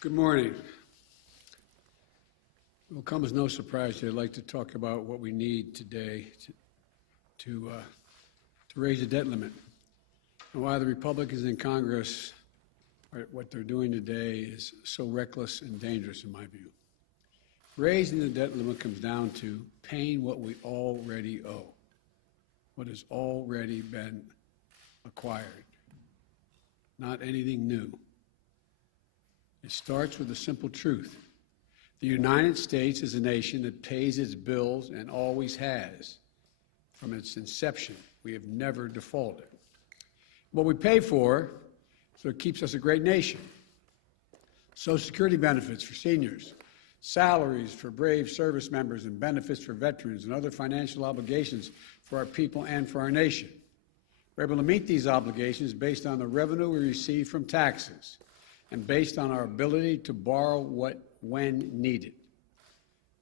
Good morning. It will come as no surprise that I'd like to talk about what we need today to raise the debt limit and why the Republicans in Congress, what they're doing today is so reckless and dangerous in my view. Raising the debt limit comes down to paying what we already owe, what has already been acquired, not anything new. It starts with a simple truth. The United States is a nation that pays its bills and always has. From its inception, we have never defaulted. What we pay for, so it keeps us a great nation. Social Security benefits for seniors, salaries for brave service members, and benefits for veterans, and other financial obligations for our people and for our nation. We're able to meet these obligations based on the revenue we receive from taxes and based on our ability to borrow when needed.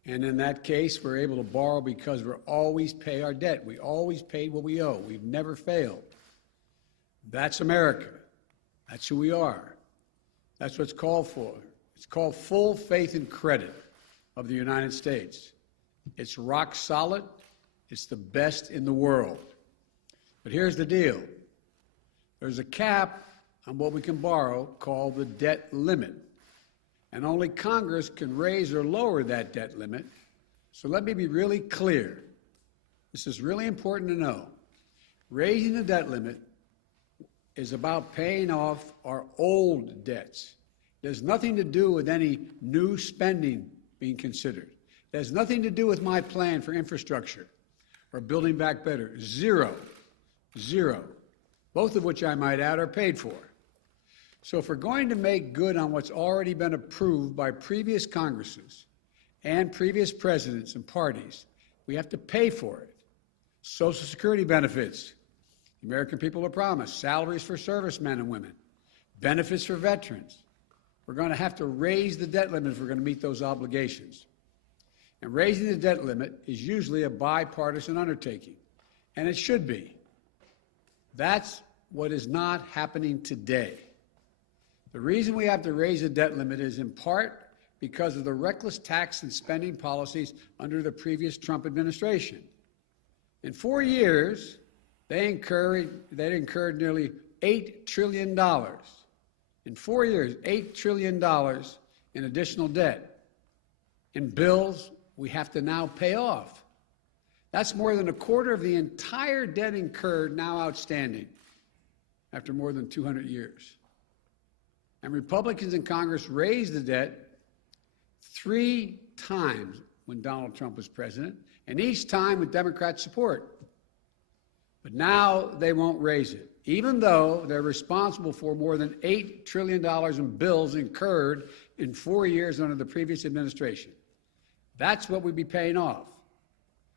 And in that case, we're able to borrow because we always pay our debt. We always pay what we owe. We've never failed. That's America. That's who we are. That's what's called for. It's called full faith and credit of the United States. It's rock solid. It's the best in the world. But here's the deal. There's a cap on what we can borrow called the debt limit. And only Congress can raise or lower that debt limit. So let me be really clear. This is really important to know. Raising the debt limit is about paying off our old debts. It has nothing to do with any new spending being considered. It has nothing to do with my plan for infrastructure or building back better. Zero. Both of which I might add are paid for. So if we're going to make good on what's already been approved by previous Congresses and previous presidents and parties, we have to pay for it. Social Security benefits, the American people are promised, salaries for servicemen and women, benefits for veterans. We're going to have to raise the debt limit if we're going to meet those obligations. And raising the debt limit is usually a bipartisan undertaking, and it should be. That's what is not happening today. The reason we have to raise the debt limit is in part because of the reckless tax and spending policies under the previous Trump administration. In 4 years, they incurred nearly $8 trillion. In 4 years, $8 trillion in additional debt. In bills we have to now pay off. That's more than a quarter of the entire debt incurred now outstanding after more than 200 years. And Republicans in Congress raised the debt 3 times when Donald Trump was president, and each time with Democrat support. But now they won't raise it, even though they're responsible for more than $8 trillion in bills incurred in 4 years under the previous administration. That's what we'd be paying off.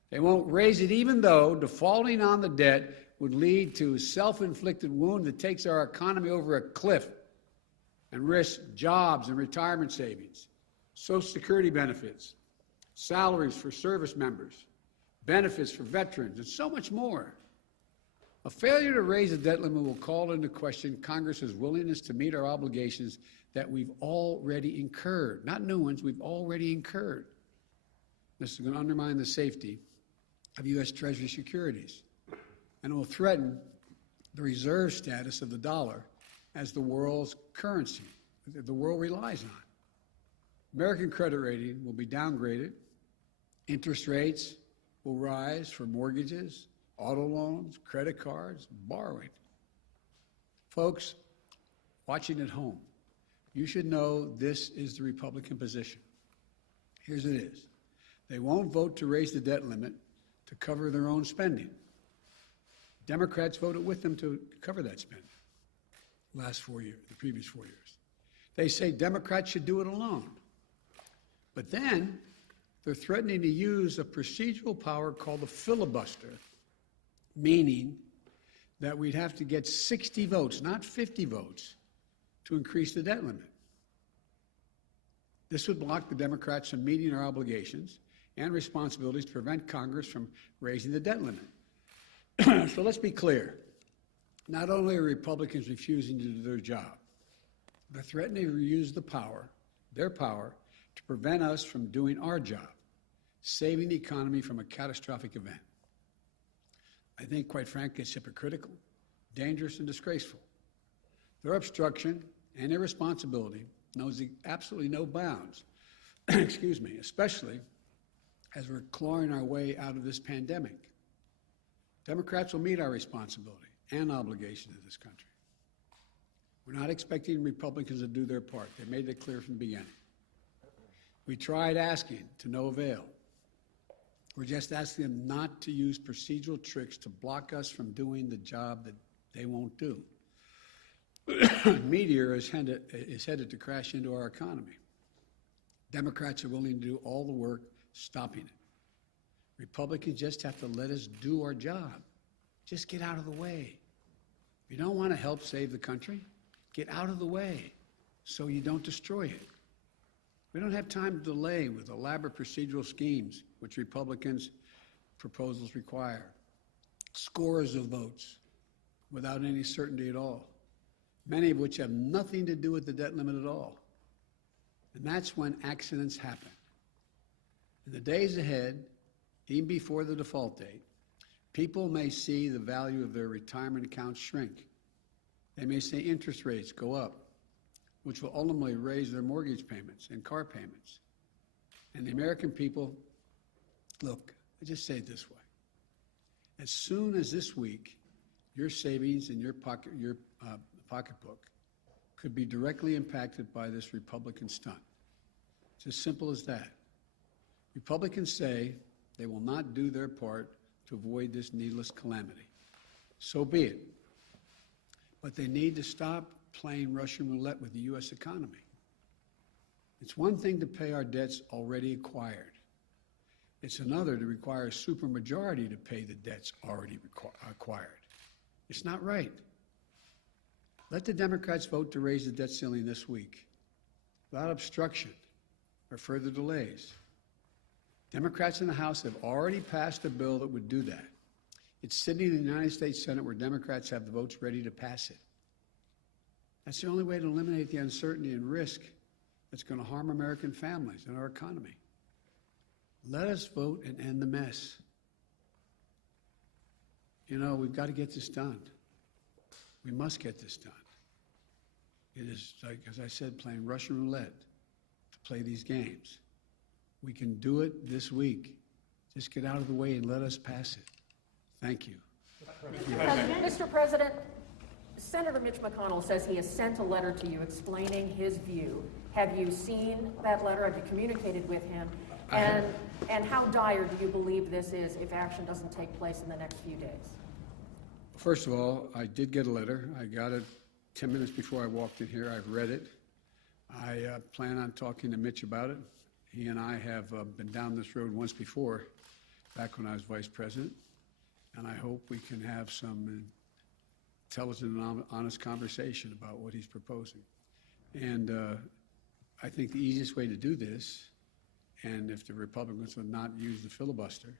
They won't raise it even though defaulting on the debt would lead to a self-inflicted wound that takes our economy over a cliff and risks jobs and retirement savings, Social Security benefits, salaries for service members, benefits for veterans, and so much more. A failure to raise the debt limit will call into question Congress's willingness to meet our obligations that we've already incurred. Not new ones, we've already incurred. This is going to undermine the safety of U.S. Treasury securities, and it will threaten the reserve status of the dollar as the world's currency that the world relies on. American credit rating will be downgraded. Interest rates will rise for mortgages, auto loans, credit cards, borrowing. Folks, watching at home, you should know this is the Republican position. Here's it is. They won't vote to raise the debt limit to cover their own spending. Democrats voted with them to cover that spending last 4 years, the previous 4 years. They say Democrats should do it alone. But then they're threatening to use a procedural power called the filibuster, meaning that we'd have to get 60 votes, not 50 votes, to increase the debt limit. This would block the Democrats from meeting our obligations and responsibilities to prevent Congress from raising the debt limit. So let's be clear. Not only are Republicans refusing to do their job, they're threatening to use the power their power to prevent us from doing our job, saving the economy from a catastrophic event. I think, quite frankly, it's hypocritical, dangerous, and disgraceful. Their obstruction and irresponsibility knows absolutely no bounds, excuse me, especially as we're clawing our way out of this pandemic. Democrats will meet our responsibility and obligation to this country. We're not expecting Republicans to do their part. They made that clear from the beginning. We tried asking to no avail. We're just asking them not to use procedural tricks to block us from doing the job that they won't do. Meteor is headed to crash into our economy. Democrats are willing to do all the work stopping it. Republicans just have to let us do our job. Just get out of the way. If you don't want to help save the country, get out of the way so you don't destroy it. We don't have time to delay with elaborate procedural schemes, which Republicans' proposals require. Scores of votes without any certainty at all, many of which have nothing to do with the debt limit at all. And that's when accidents happen. In the days ahead, even before the default date, people may see the value of their retirement accounts shrink. They may see interest rates go up, which will ultimately raise their mortgage payments and car payments. And the American people, look, I just say it this way. As soon as this week, your savings in your pocketbook could be directly impacted by this Republican stunt. It's as simple as that. Republicans say they will not do their part to avoid this needless calamity. So be it. But they need to stop playing Russian roulette with the U.S. economy. It's one thing to pay our debts already acquired. It's another to require a supermajority to pay the debts already acquired. It's not right. Let the Democrats vote to raise the debt ceiling this week without obstruction or further delays. Democrats in the House have already passed a bill that would do that. It's sitting in the United States Senate where Democrats have the votes ready to pass it. That's the only way to eliminate the uncertainty and risk that's going to harm American families and our economy. Let us vote and end the mess. You know, we've got to get this done. We must get this done. It is, like, as I said, playing Russian roulette to play these games. We can do it this week. Just get out of the way and let us pass it. Thank you. Mr. President, Senator Mitch McConnell says he has sent a letter to you explaining his view. Have you seen that letter? Have you communicated with him? And how dire do you believe this is if action doesn't take place in the next few days? First of all, I did get a letter. I got it 10 minutes before I walked in here. I've read it. I plan on talking to Mitch about it. He and I have been down this road once before, back when I was vice president, and I hope we can have some intelligent and honest conversation about what he's proposing. And I think the easiest way to do this, and if the Republicans would not use the filibuster,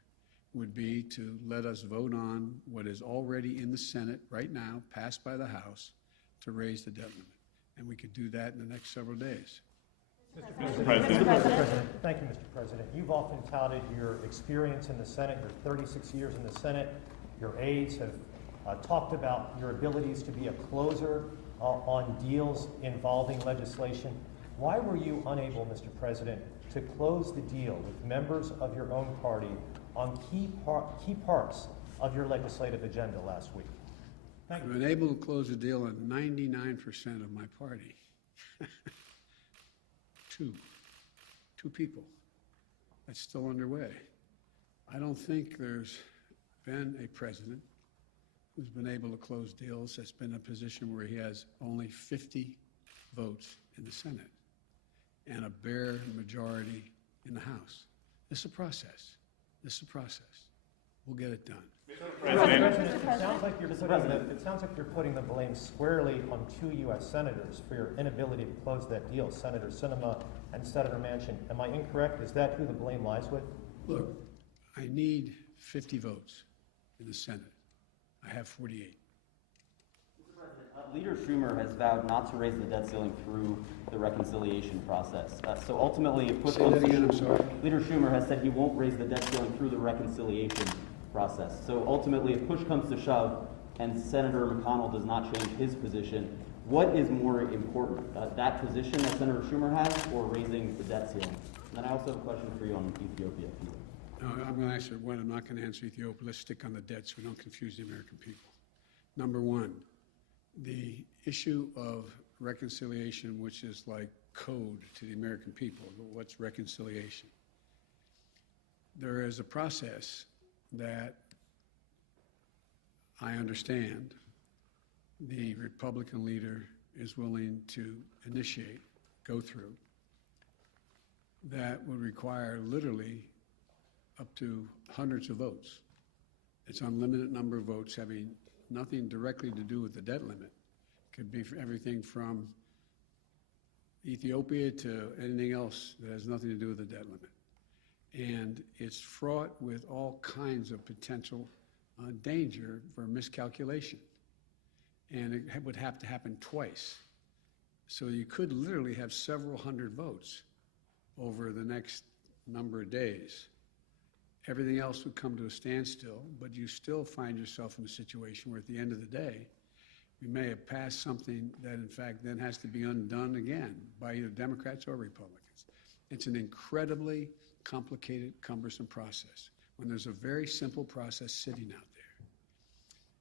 would be to let us vote on what is already in the Senate right now, passed by the House, to raise the debt limit. And we could do that in the next several days. Mr. President. Thank you, Mr. President. You've often touted your experience in the Senate, your 36 years in the Senate. Your aides have talked about your abilities to be a closer on deals involving legislation. Why were you unable, Mr. President, to close the deal with members of your own party on key parts of your legislative agenda last week? Thank you. I've been able to close a deal on 99% of my party. Two people. That's still underway. I don't think there's been a president who's been able to close deals that's been in a position where he has only 50 votes in the Senate and a bare majority in the House. This is a process. This is a process. We'll get it done. It sounds like you're putting the blame squarely on two U.S. senators for your inability to close that deal, Senator Sinema and Senator Manchin. Am I incorrect? Is that who the blame lies with? Look, I need 50 votes in the Senate. I have 48. Mr. President, Leader Schumer has vowed not to raise the debt ceiling through the reconciliation process. So ultimately, if push comes to shove, Leader Schumer has said he won't raise the debt ceiling through the reconciliation process. So ultimately, if push comes to shove and Senator McConnell does not change his position, what is more important, that position that Senator Schumer has or raising the debt ceiling? And then I also have a question for you on Ethiopia. No, I'm going to answer one. I'm not going to answer Ethiopia. Let's stick on the debt so we don't confuse the American people. Number one, the issue of reconciliation, which is like code to the American people. What's reconciliation? There is a process that I understand the Republican leader is willing to initiate, go through, that would require literally up to hundreds of votes. It's unlimited number of votes having nothing directly to do with the debt limit. Could be everything from Ethiopia to anything else that has nothing to do with the debt limit. And it's fraught with all kinds of potential danger for miscalculation. And it would have to happen twice. So you could literally have several hundred votes over the next number of days. Everything else would come to a standstill, but you still find yourself in a situation where at the end of the day, we may have passed something that in fact then has to be undone again by either Democrats or Republicans. It's an incredibly complicated, cumbersome process when there's a very simple process sitting out there.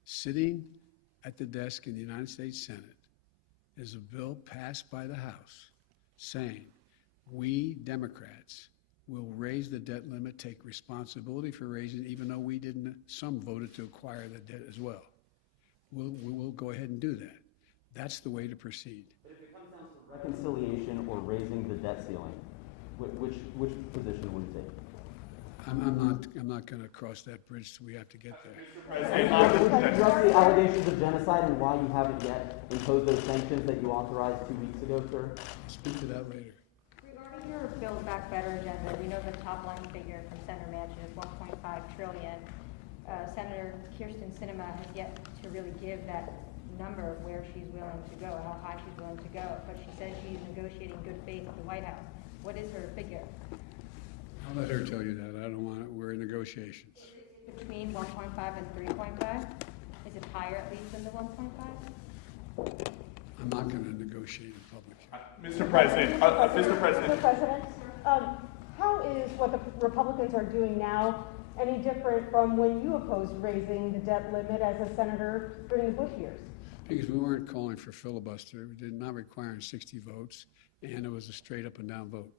Sitting at the desk in the United States Senate is a bill passed by the House saying, we Democrats will raise the debt limit, take responsibility for raising it, even though we didn't, some voted to acquire the debt as well. We'll go ahead and do that. That's the way to proceed. But if it comes down to reconciliation or raising the debt ceiling, which position would you take? I'm not going to cross that bridge till we have to get there. Address the allegations of genocide and why you haven't yet imposed those sanctions that you authorized 2 weeks ago, sir? I'll speak to that later. Regarding your Build Back Better agenda, we know the top line figure from Senator Manchin is $1.5 trillion. Senator Kirsten Sinema has yet to really give that number of where she's willing to go, how high she's willing to go, but she says she's negotiating good faith with the White House. What is her figure? I'll let her tell you that. I don't want it. We're in negotiations. Is it between 1.5 and 3.5? Is it higher at least than the 1.5? I'm not going to negotiate in public. Mr. President, Mr. President. Mr. President, how is what the Republicans are doing now any different from when you opposed raising the debt limit as a senator during the Bush years? Because we weren't calling for filibuster. We did not requiring 60 votes, and it was a straight up and down vote.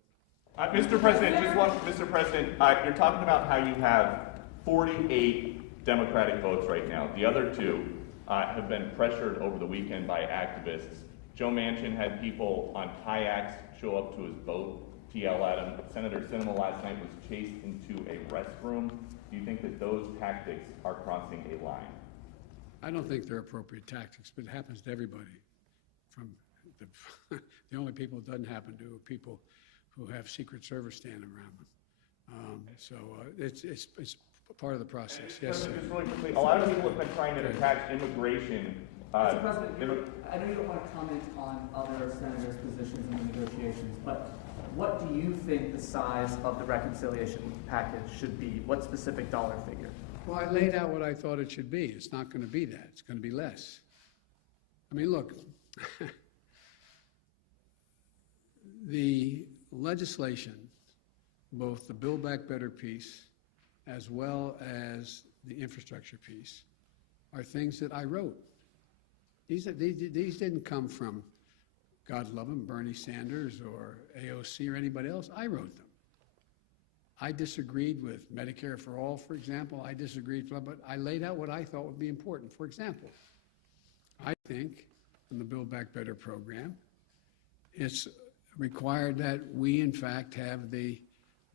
Mr. President, Mr. President, you're talking about how you have 48 Democratic votes right now. The other two have been pressured over the weekend by activists. Joe Manchin had people on kayaks show up to his boat to yell at him. Senator Sinema last night was chased into a restroom. Do you think that those tactics are crossing a line? I don't think they're appropriate tactics, but it happens to everybody. From the only people it doesn't happen to are people who have Secret Service standing around them. It's part of the process. Yes, sir. Just really quickly, a lot of people have been trying to attack immigration. Mr. President, I know you don't want to comment on other senators' positions in the negotiations, but what do you think the size of the reconciliation package should be? What specific dollar figure? Well, I laid out what I thought it should be. It's not going to be that. It's going to be less. I mean, look, the legislation, both the Build Back Better piece as well as the infrastructure piece, are things that I wrote. These didn't come from, God love him, Bernie Sanders or AOC or anybody else. I wrote them. I disagreed with Medicare for All, for example. I disagreed, but I laid out what I thought would be important. For example, I think in the Build Back Better program, it's required that we, in fact, have the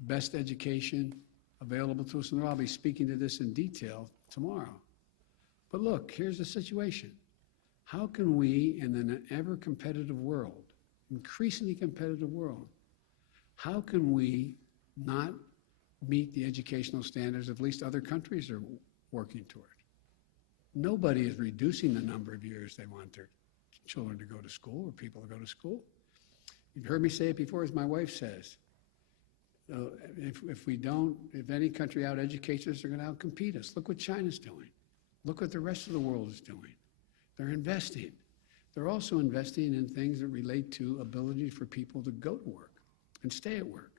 best education available to us. And I'll be speaking to this in detail tomorrow. But look, here's the situation. How can we, in an ever-competitive world, increasingly competitive world, how can we not meet the educational standards at least other countries are working toward? Nobody is reducing the number of years they want their children to go to school or people to go to school. You've heard me say it before, as my wife says. If any country out-educates us, they're going to out-compete us. Look what China's doing. Look what the rest of the world is doing. They're investing. They're also investing in things that relate to ability for people to go to work and stay at work.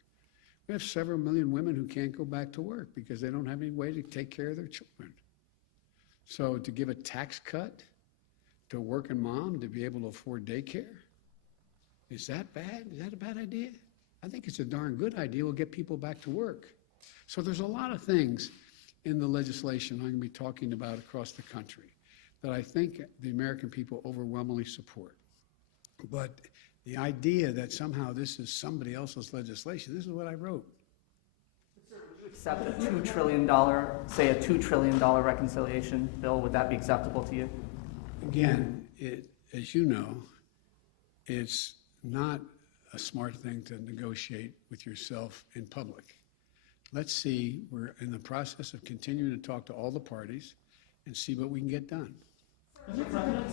We have several million women who can't go back to work because they don't have any way to take care of their children. So to give a tax cut to a working mom to be able to afford daycare, is that bad? Is that a bad idea? I think it's a darn good idea. We'll get people back to work. So there's a lot of things in the legislation I'm going to be talking about across the country that I think the American people overwhelmingly support. But the idea that somehow this is somebody else's legislation, this is what I wrote. Accept a $2 trillion, say a $2 trillion reconciliation bill, would that be acceptable to you? Again, as you know, it's not a smart thing to negotiate with yourself in public. Let's see, we're in the process of continuing to talk to all the parties and see what we can get done.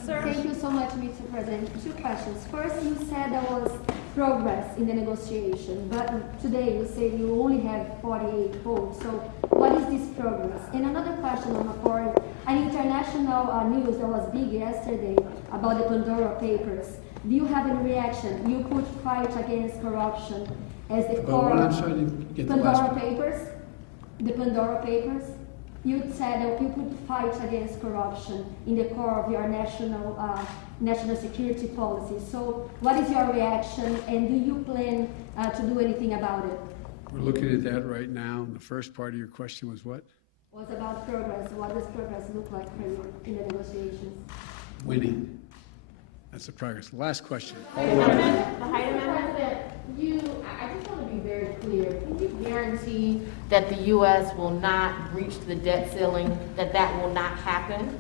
Thank you so much, Mr. President. Two questions. First, you said there was progress in the negotiation, but today you said you only have 48 votes. So what is this progress? And another question on the part, an international news that was big yesterday about the Pandora Papers. Do you have any reaction? You put fight against corruption as the core I'm of sorry, I didn't get the last Pandora part. Papers. The Pandora Papers. You said that you put fight against corruption in the core of your national security policy. So what is your reaction, and do you plan to do anything about it? We're looking at that right now. The first part of your question was what? Was about progress. What does progress look like for you in the negotiations? Winning. That's the progress. The last question. The Hyde Amendment. I just want to be very clear. Can you guarantee that the U.S. will not breach the debt ceiling, that will not happen?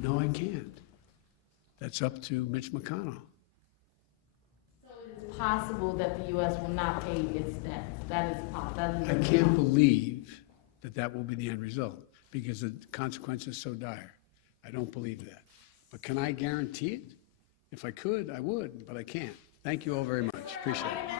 No, I can't. That's up to Mitch McConnell. So it is possible that the U.S. will not pay its debt. That is possible. I can't believe that will be the end result because the consequence is so dire. I don't believe that. But can I guarantee it? If I could, I would, but I can't. Thank you all very much. Appreciate it.